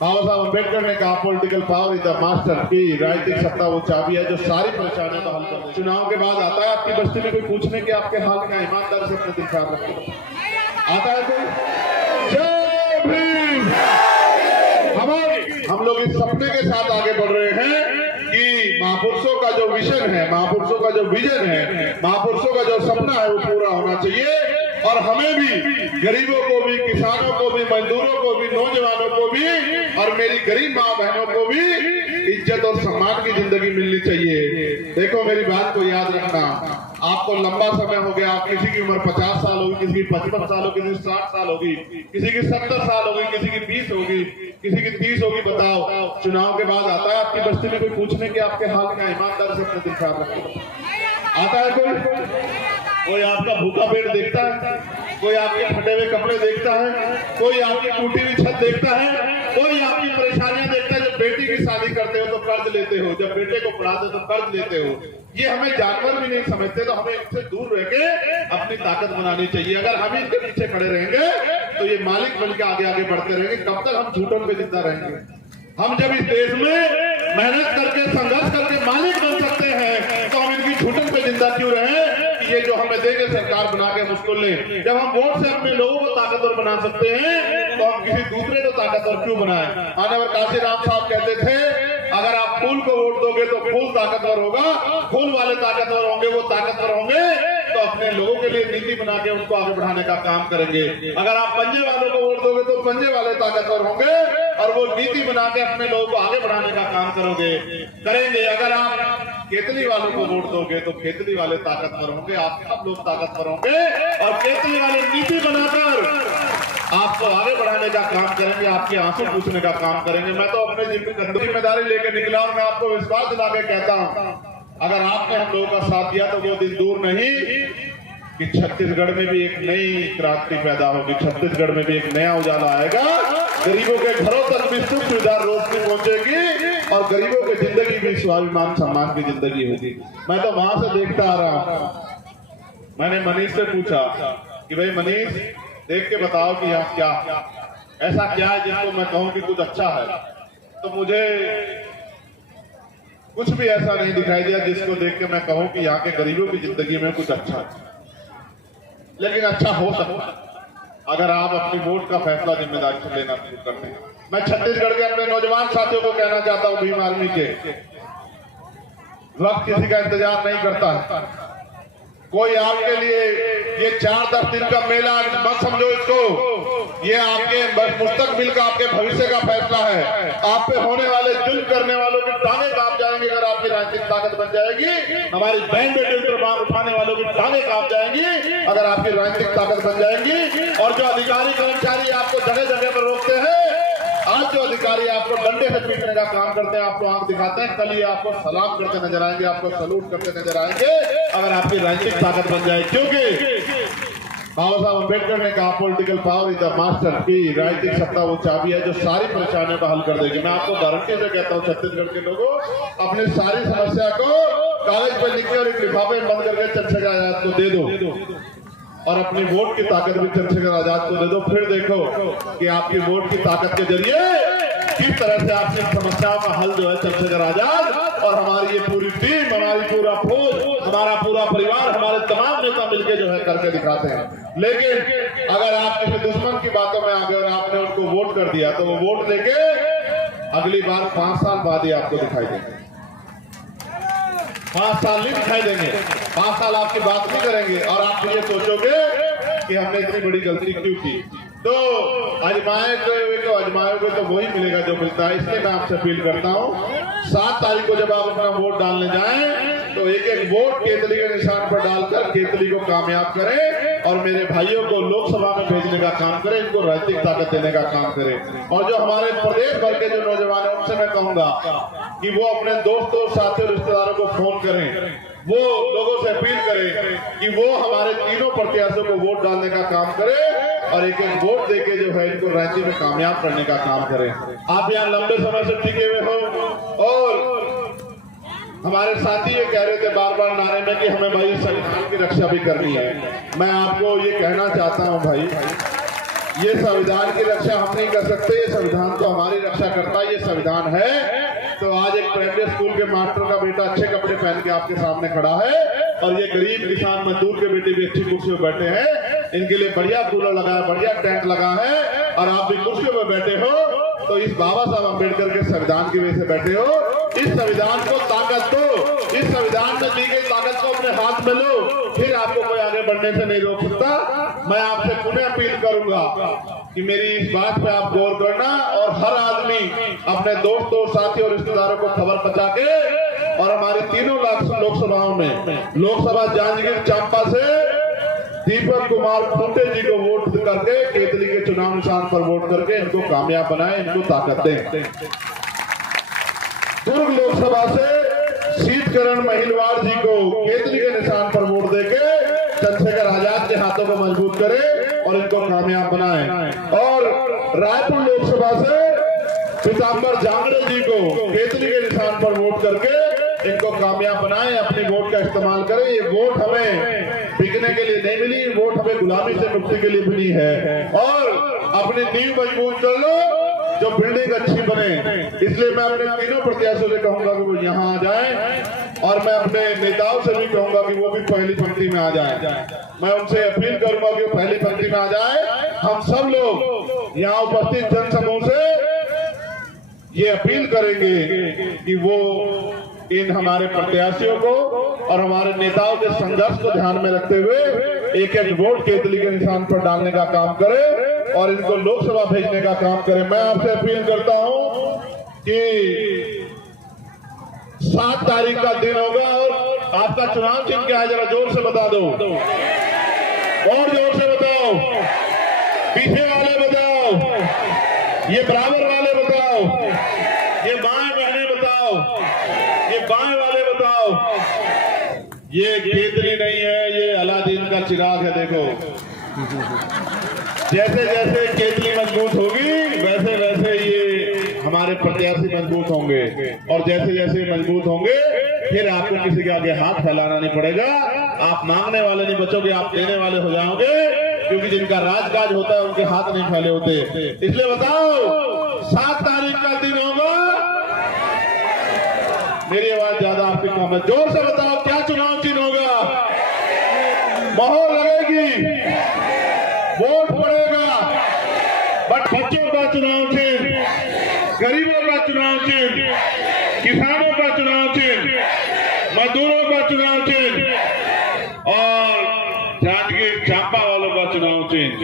बाबा साहब अम्बेडकर ने कहा political power is the master की, राजनीतिक सत्ता वो चाबी है जो सारी परेशानियों का हल कर दे। चुनाव के बाद आता है आपकी बस्ती में कोई पूछने के आपके हाल क्या, ईमानदारी से अपने दिल ख्याल रखते आता है कोई? जय भीम। हमारे हम लोग इस सपने के साथ आगे बढ़ रहे हैं कि महापुरुषों का जो विजन है, महापुरुषों का जो विजन है, महापुरुषों का जो सपना है वो पूरा होना चाहिए। और हमें भी, गरीबों को भी, किसानों को भी, मजदूरों को भी, नौजवानों को भी और मेरी गरीब माँ बहनों को भी इज्जत और सम्मान की जिंदगी मिलनी चाहिए। देखो मेरी बात को याद रखना, आपको लंबा समय हो गया, आप किसी की उम्र 50 साल होगी, किसी की 55 साल होगी, किसी की 60 साल होगी, किसी की 70 साल होगी, किसी की 20 होगी, किसी की 30 होगी। बताओ चुनाव के बाद आता है आपकी बस्ती में कोई पूछने के आपके हाल क्या, ईमानदारी से अपने दिल ख्याल रखते आता है कोई आपका भूखा पेट देखता है, कोई आपके फटे हुए कपड़े देखता है, कोई आपकी टूटी हुई छत देखता है, कोई आपकी परेशानियां देखता है। जब बेटी की शादी करते हो तो कर्ज लेते हो, जब बेटे को पढ़ाते हो तो कर्ज लेते हो। ये हमें जानवर भी नहीं समझते, तो हमें इनसे दूर रह के अपनी ताकत बनानी चाहिए। अगर हम इनके पीछे खड़े रहेंगे तो ये मालिक बन के आगे आगे बढ़ते रहेंगे। कब तक हम झूठों पे जिंदा रहेंगे? हम जब इस देश में मेहनत करके संघर्ष करके मालिक बन सकते हैं तो हम इनकी झूठों पे जिंदा क्यों रहे? ये जो हमें देंगे सरकार बना के मुझको ले, जब हम वोट से अपने लोगों को ताकतवर बना सकते हैं तो हम किसी दूसरे को ताकतवर क्यों बनाएं? माननीय काशीराम साहब कहते थे अगर आप फूल को वोट दोगे तो फूल ताकतवर होगा, फूल वाले ताकतवर होंगे, वो ताकतवर होंगे तो अपने लोगों के लिए नीति बना के उनको आगे बढ़ाने का काम करेंगे। अगर आप पंजे वालों को वोट दोगे तो पंजे वाले ताकतवर होंगे और वो नीति बना के अपने लोगों को आगे बढ़ाने का काम करेंगे। अगर आप केतली वालों को वोट दोगे तो केतली वाले ताकतवर होंगे, आप सब लोग ताकतवर होंगे और केतली वाले नीति बनाकर आपको आगे बढ़ाने का काम करेंगे, आपके आंसू पूछने का काम करेंगे। मैं तो अपने जिम्मेदारी लेकर निकला और मैं आपको विश्वास दिला के कहता हूं अगर आपने हम लोगों का साथ दिया तो वो दिन दूर नहीं कि छत्तीसगढ़ में भी एक नई क्रांति पैदा होगी, छत्तीसगढ़ में भी एक नया उजाला आएगा, गरीबों के घरों तक भी सुख सुविधा रोशनी पहुंचेगी और गरीबों की जिंदगी भी स्वाभिमान सम्मान की जिंदगी होगी। मैं तो वहां से देखता आ रहा हूं। मैंने मनीष से पूछा कि भाई मनीष देख के बताओ कि यहाँ क्या ऐसा क्या है जिसको मैं कहूँ कि कुछ अच्छा है, तो मुझे कुछ भी ऐसा नहीं दिखाई दिया जिसको देख के मैं कहूँ कि यहाँ के गरीबों की जिंदगी में कुछ अच्छा है। लेकिन अच्छा हो सकता है अगर आप अपनी वोट का फैसला जिम्मेदारी से लेना शुरू करते हैं। मैं छत्तीसगढ़ के अपने नौजवान साथियों को कहना चाहता हूँ भीम आर्मी के, वक्त किसी का इंतजार नहीं करता है। कोई आपके लिए ये 4-10 दिन का मेला मत समझो इसको, ये आपके मुस्तकबिल का, आपके भविष्य का फैसला है। आप पे होने वाले जुल्म करने वालों के टांगे कांप जाएंगे अगर आपकी राजनीतिक ताकत बन जाएगी। हमारी बहन बेटे पर बाण उठाने वालों की टांगे कांप जाएंगी अगर आपकी राजनीतिक ताकत बन जाएंगी। और जो अधिकारी कर्मचारी आपको जगह जगह पर रोकते हैं, आज जो अधिकारी आपको डंडे से पीटने का काम करते हैं, आपको आंख दिखाते हैं, कल ये आपको सलाम करते नजर आएंगे, आपको सलूट करते नजर आएंगे अगर आपकी राजनीतिक ताकत बन जाए। क्योंकि बाबा साहब अम्बेडकर ने कहा political power is the master की, राजनीतिक सत्ता वो चाबी है जो सारी परेशानियों का हल कर देगी। मैं आपको गारंटी से कहता हूँ छत्तीसगढ़ के लोगों अपनी सारी समस्या को कागज पर लिख के और एक लिफाफे बंद करके चंद्रशेखर आजाद को दे दो और अपनी वोट की ताकत भी चंद्रशेखर आजाद को दे दो। फिर देखो कि आपकी वोट की ताकत के जरिए किस तरह से आपकी समस्याओं का हल जो है चंद्रशेखर आजाद और हमारी ये पूरी टीम, हमारी पूरा फौज, हमारा पूरा परिवार, हमारे तमाम नेता मिलकर जो है करके दिखाते हैं। लेकिन अगर आप किसी दुश्मन की बातों में आ गए और आपने उनको वोट कर दिया तो वो वोट लेके अगली बार 5 साल बाद ही आपको दिखाई देंगे। 5 साल नहीं दिखाई देंगे, 5 साल आपकी बात नहीं करेंगे और आप ये सोचोगे कि हमने इतनी बड़ी गलती क्यों की। तो आजमाओगे तो वही मिलेगा जो मिलता है। इसलिए मैं आपसे अपील करता हूँ 7 तारीख को जब आप अपना वोट डालने जाएं तो एक एक वोट केतली के निशान पर डालकर केतली को कामयाब करें और मेरे भाइयों को लोकसभा में भेजने का काम करें, इनको राजनीतिक ताकत देने का काम करें। और जो हमारे प्रदेश भर के जो नौजवान हैं उनसे मैं कहूंगा कि वो अपने दोस्तों, साथियों, रिश्तेदारों को फोन करें, वो लोगों से अपील करें कि वो हमारे तीनों प्रत्याशियों को वोट डालने का काम करें और एक एक वोट देके जो है इनको राजनीति में कामयाब करने का काम करें। आप यहाँ लंबे समय से टिके हुए हो और हमारे साथी ये कह रहे थे बार बार नारे में कि हमें भाई संविधान की रक्षा भी करनी है। मैं आपको ये कहना चाहता हूँ भाई ये संविधान की रक्षा हम नहीं कर सकते, ये संविधान तो हमारी रक्षा करता है, ये संविधान है। तो आज एक प्राइमरी स्कूल के मास्टर का बेटा अच्छे कपड़े पहन के आपके सामने खड़ा है और ये गरीब किसान मजदूर के बेटे भी अच्छी कुर्सी पर बैठे हैं, इनके लिए बढ़िया कूलर लगा है, बढ़िया टेंट लगा है और आप भी कुर्सी पर बैठे हो। तो इस बाबा साहब अम्बेडकर के संविधान की वजह से बैठे हो। इस संविधान को ताकत दो, इस संविधान में दी गई ताकत को अपने हाथ में लो, फिर आपको कोई आगे बढ़ने से नहीं रोक सकता। मैं आपसे पुनः अपील करूंगा कि मेरी इस बात पे आप गौर करना और हर आदमी अपने दोस्तों, साथियों और रिश्तेदारों को खबर पहुंचा के और हमारे तीनों लोकसभाओं में, लोकसभा जांजगीर चांपा से दीपक कुमार खूंटे जी को वोट करके केतली के चुनाव निशान पर वोट करके इनको कामयाब बनाए, इनको ताकत दें। दुर्ग लोकसभा से शीतकरण महिलवाड़ जी को केतली के निशान पर वोट देके चंद्रशेखर आजाद के हाथों को मजबूत करें और इनको कामयाब बनाएं। और रायपुर लोकसभा से पीताम्बर जांगड़े जी को केतली के निशान पर वोट करके इनको कामयाब बनाएं, अपनी वोट का इस्तेमाल करें। ये वोट हमें बिकने के लिए नहीं मिली, वोट हमें गुलामी से मुक्ति के लिए मिली है। और अपनी नींव मजबूत कर लो, जो बिल्डिंग अच्छी बने। इसलिए मैं अपने तीनों प्रत्याशियों से कहूंगा कि वो यहाँ आ जाएं और मैं अपने नेताओं से भी कहूंगा कि वो भी पहली पंक्ति में आ जाएं। मैं उनसे अपील करूंगा कि वो पहली पंक्ति में आ जाए। हम सब लोग यहाँ उपस्थित जनसमूह से ये अपील करेंगे कि वो इन हमारे प्रत्याशियों को और हमारे नेताओं के संघर्ष को ध्यान में रखते हुए एक एक वोट केतली के निशान पर डालने का काम करे और इनको लोकसभा भेजने का काम करे। मैं आपसे अपील करता हूं कि 7 तारीख का दिन होगा और आपका चुनाव चिन्ह क्या है, जरा जोर से बता दो और जोर से बताओ। पीछे वाले बताओ, ये बराबर वाले बताओ, ये बाएं बहने बताओ, ये बाएं वाले बताओ। ये केतली नहीं है, ये अलादीन का चिराग है। देखो जैसे जैसे केतली मजबूत होगी वैसे वैसे ये हमारे प्रत्याशी मजबूत होंगे और जैसे जैसे मजबूत होंगे फिर आपको किसी के आगे हाथ फैलाना नहीं पड़ेगा। आप मांगने वाले नहीं बचोगे, आप देने वाले हो जाओगे, क्योंकि जिनका राजकाज होता है उनके हाथ नहीं फैले होते। इसलिए बताओ 7 तारीख का दिन होगा। मेरी आवाज ज्यादा आपकी कम है, जोर से बताओ क्या चुनाव चिन्ह होगा। मोहर लगेगी, वोट पड़ेगा, बट बच्चों का चुनाव चिन्ह, गरीबों का चुनाव चिन्ह, किसानों का चुनाव चिन्ह, मजदूरों का चुनाव चिन्ह और जांजगीर चांपा वालों का चुनाव चिन्ह।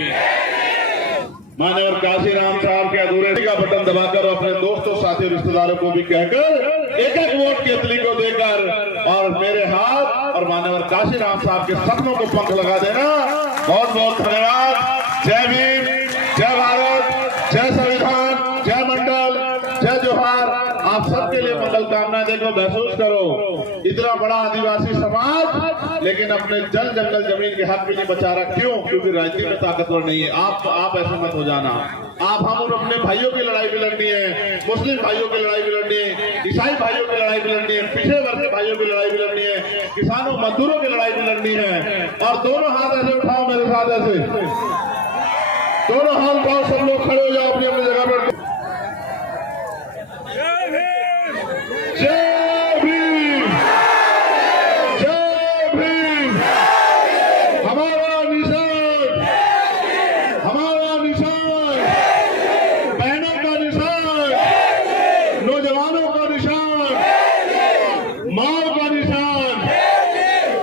माननीय काशीराम साहब के अधूरे का बटन दबाकर अपने दोस्तों, साथियों, रिश्तेदारों को भी कहकर एक एक वोट केतली को देकर और मेरे हाथ और माननीय काशीराम साहब के सपनों को पंख लगा देना। बहुत बहुत धन्यवाद। जय भीम, जय भारत, जय संविधान, जय मंडल, जय जोहार। आप सबके लिए मंगल कामना। देखो महसूस करो, इतना बड़ा आदिवासी समाज लेकिन अपने जल जंगल जमीन के हक भी नहीं बचा रहा। क्यों? क्योंकि राजनीति में ताकतवर नहीं है। आप ऐसे मत हो जाना। आप हम और अपने भाइयों की लड़ाई भी लड़नी है, मुस्लिम भाइयों की लड़ाई भी लड़नी है, ईसाई भाइयों की लड़ाई भी लड़नी है, पिछड़े वर्ग के भाइयों की लड़ाई भी लड़नी है, किसानों मजदूरों की लड़ाई भी लड़नी है। और दोनों हाथ ऐसे उठाओ मेरे साथ, ऐसे दोनों हाथ उठाओ। सब लोग खड़े हो जाओ अपनी अपनी जगह पर। जय भीम, जय भीम। हमारा निशान, हमारा निशान, बहनों का निशान, नौजवानों का निशान, माओ का निशान,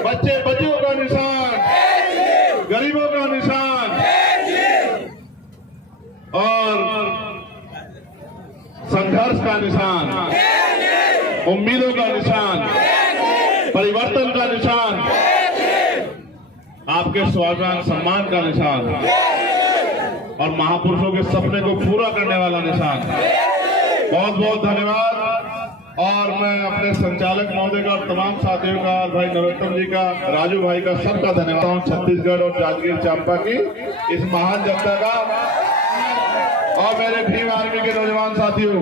बच्चे बच्चियों का निशान, गरीबों का निशान और संघर्ष का निशान, उम्मीदों का निशान, परिवर्तन का निशान, आपके स्वाभिमान सम्मान का निशान और महापुरुषों के सपने को पूरा करने वाला निशान। बहुत बहुत धन्यवाद। और मैं अपने संचालक महोदय का और तमाम साथियों का, भाई नरोत्तम जी का, राजू भाई का, सबका धन्यवाद। छत्तीसगढ़ और जांजगीर चांपा की इस महान जनता का और मेरे भीम आर्मी के नौजवान साथियों,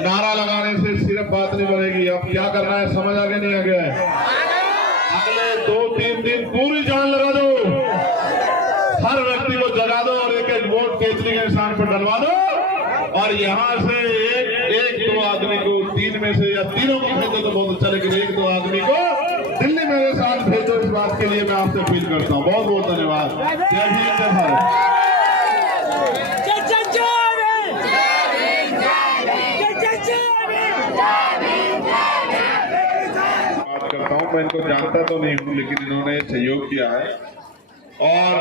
नारा लगाने से सिर्फ बात नहीं बनेगी। अब क्या करना है समझ आगे नहीं आ गया है। अगले 2-3 दिन पूरी जान लगा दो, हर व्यक्ति को और यहाँ से एक दो आदमी को, तीन में से या तीनों को भेजो तो बहुत अच्छा, लेकिन एक दो आदमी को दिल्ली मेरे साथ भेजो। इस बात के लिए मैं आपसे अपील करता हूँ। बहुत बहुत धन्यवाद। जय हिंद, जय भारत। बात करता हूँ, मैं इनको जानता तो नहीं हूँ, लेकिन इन्होंने सहयोग किया है। और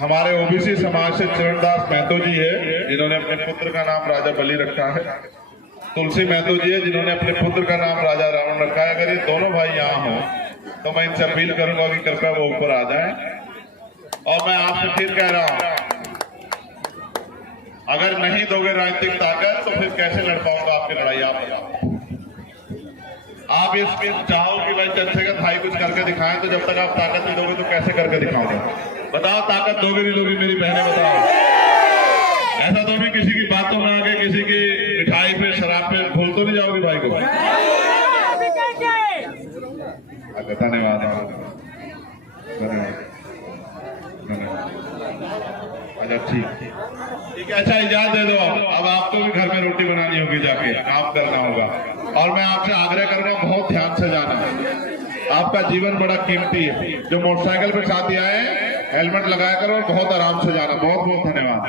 हमारे ओबीसी समाज से चरणदास महतो जी है, जिन्होंने अपने पुत्र का नाम राजा बलि रखा है। तुलसी महतो जी है, जिन्होंने अपने पुत्र का नाम राजा रावण रखा है। अगर ये दोनों भाई यहाँ हो तो मैं इनसे अपील करूंगा कि कृपया वो ऊपर आ जाएं। और मैं आपसे फिर कह रहा हूं, अगर नहीं दोगे राजनीतिक ताकत तो फिर कैसे लड़ पाऊंगा आपकी लड़ाई? आप इसमें चाहो कि भाई चंद्रशेखर भाई कुछ करके दिखाएं, तो जब तक आप ताकत नहीं दोगे तो कैसे करके दिखाओगे? बताओ, ताकत दोगे नहीं दोगे? मेरी बहनें बताओ। ऐसा तो नहीं किसी की बातों में आके, किसी की मिठाई पे, शराब पे भूल तो नहीं जाओगे भाई को? धन्यवाद, अच्छा ठीक है। अच्छा, इजाजत दे दो। अब आपको भी घर में रोटी बनानी होगी, जाके काम करना होगा। और मैं आपसे आग्रह करूंगा, बहुत ध्यान से जाना। आपका जीवन बड़ा कीमती है। जो मोटरसाइकिल पे साथी आए, हेलमेट लगाया करो और बहुत आराम से जाना। बहुत बहुत धन्यवाद।